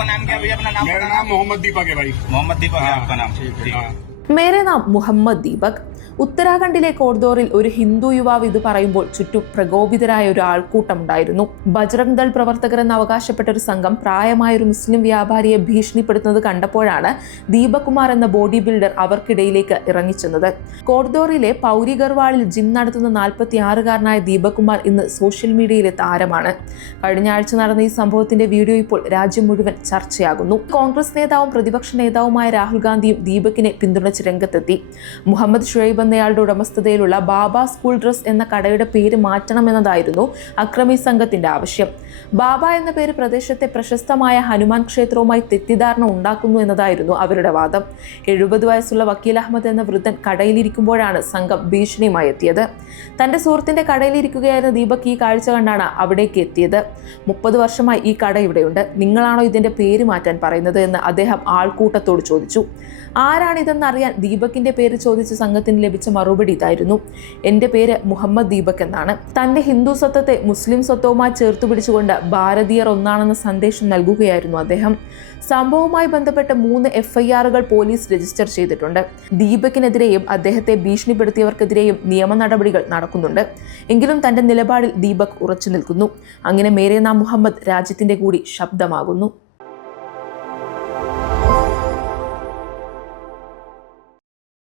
आपका नाम क्या भैया? अपना नाम? मेरा नाम मोहम्मद दीपक है भाई। मोहम्मद दीपक है आपका नाम? ठीक है। മേരെ നാം മുഹമ്മദ് ദീപക്. ഉത്തരാഖണ്ഡിലെ കോർദോറിൽ ഒരു ഹിന്ദു യുവാവ് ഇത് പറയുമ്പോൾ ചുറ്റും പ്രകോപിതരായ ഒരു ആൾക്കൂട്ടമുണ്ടായിരുന്നു. ബജ്റംഗ് ദൾ പ്രവർത്തകരെന്ന് അവകാശപ്പെട്ട ഒരു സംഘം പ്രായമായ ഒരു മുസ്ലിം വ്യാപാരിയെ ഭീഷണിപ്പെടുത്തുന്നത് കണ്ടപ്പോഴാണ് ദീപക് കുമാർ എന്ന ബോഡി ബിൽഡർ അവർക്കിടയിലേക്ക് ഇറങ്ങിച്ചെന്നത്. കോർദോറിലെ പൗരി ഗർവാളിൽ ജിം നടത്തുന്ന 46-കാരനായ ദീപക് കുമാർ ഇന്ന് സോഷ്യൽ മീഡിയയിലെ താരമാണ്. കഴിഞ്ഞ ആഴ്ച നടന്ന ഈ സംഭവത്തിന്റെ വീഡിയോ ഇപ്പോൾ രാജ്യം മുഴുവൻ ചർച്ചയാകുന്നു. കോൺഗ്രസ് നേതാവും പ്രതിപക്ഷ നേതാവുമായ രാഹുൽ ഗാന്ധിയും ദീപകിനെ പിന്തുണച്ച് രംഗത്തെത്തി. മുഹമ്മദ് ഷുഐബ് എന്നയാളുടെ ഉടമസ്ഥതയിലുള്ള ബാബ സ്കൂൾ ഡ്രസ് എന്ന കടയുടെ പേര് മാറ്റണമെന്നതായിരുന്നു അക്രമി സംഘത്തിന്റെ ആവശ്യം. ബാബ എന്ന പേര് പ്രദേശത്തെ പ്രശസ്തമായ ഹനുമാൻ ക്ഷേത്രവുമായി തെറ്റിദ്ധാരണ ഉണ്ടാക്കുന്നു എന്നതായിരുന്നു അവരുടെ വാദം. 70 വയസ്സുള്ള വക്കീൽ അഹമ്മദ് എന്ന വൃദ്ധൻ കടയിലിരിക്കുമ്പോഴാണ് സംഘം ഭീഷണിയുമായി എത്തിയത്. തന്റെ സുഹൃത്തിന്റെ കടയിലിരിക്കുകയായിരുന്ന ദീപക് ഈ കാഴ്ച കണ്ടാണ് അവിടേക്ക് എത്തിയത്. 30 വർഷമായി ഈ കട ഇവിടെയുണ്ട്, നിങ്ങളാണോ ഇതിന്റെ പേര് മാറ്റാൻ പറയുന്നത് എന്ന് അദ്ദേഹം ആൾക്കൂട്ടത്തോട് ചോദിച്ചു. ആരാണിതെന്ന് അറിയാൻ ദീപകിന്റെ പേര് ചോദിച്ച സംഘത്തിന് ലഭിച്ച മറുപടി ഇതായിരുന്നു: എന്റെ പേര് മുഹമ്മദ് ദീപക് എന്നാണ്. തന്റെ ഹിന്ദു സ്വത്വത്തെ മുസ്ലിം സ്വത്വവുമായി ചേർത്ത് പിടിച്ചുകൊണ്ട് ഭാരതീയർ ഒന്നാണെന്ന സന്ദേശം നൽകുകയായിരുന്നു അദ്ദേഹം. സംഭവവുമായി ബന്ധപ്പെട്ട് 3 FIR-കൾ പോലീസ് രജിസ്റ്റർ ചെയ്തിട്ടുണ്ട്. ദീപകിനെതിരെയും അദ്ദേഹത്തെ ഭീഷണിപ്പെടുത്തിയവർക്കെതിരെയും നിയമ നടപടികൾ നടക്കുന്നുണ്ട്. എങ്കിലും തന്റെ നിലപാടിൽ ദീപക് ഉറച്ചു നിൽക്കുന്നു. അങ്ങനെ മേരെ നാം മുഹമ്മദ് രാജ്യത്തിന്റെ കൂടി ശബ്ദമാകുന്നു.